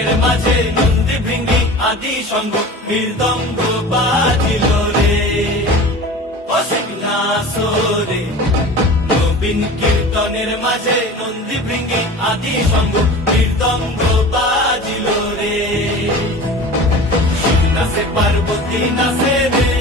কীর্তনের মাঝে নন্দী ভৃঙ্গি আদি সঙ্গ মৃদঙ্গ বাজিল রে অসিগনাসরে নবীন কীর্তনের মাঝে নন্দী ভৃঙ্গি আদি সঙ্গ মৃদঙ্গ বাজিল রে শিব নাচে পার্বতী নাচে রে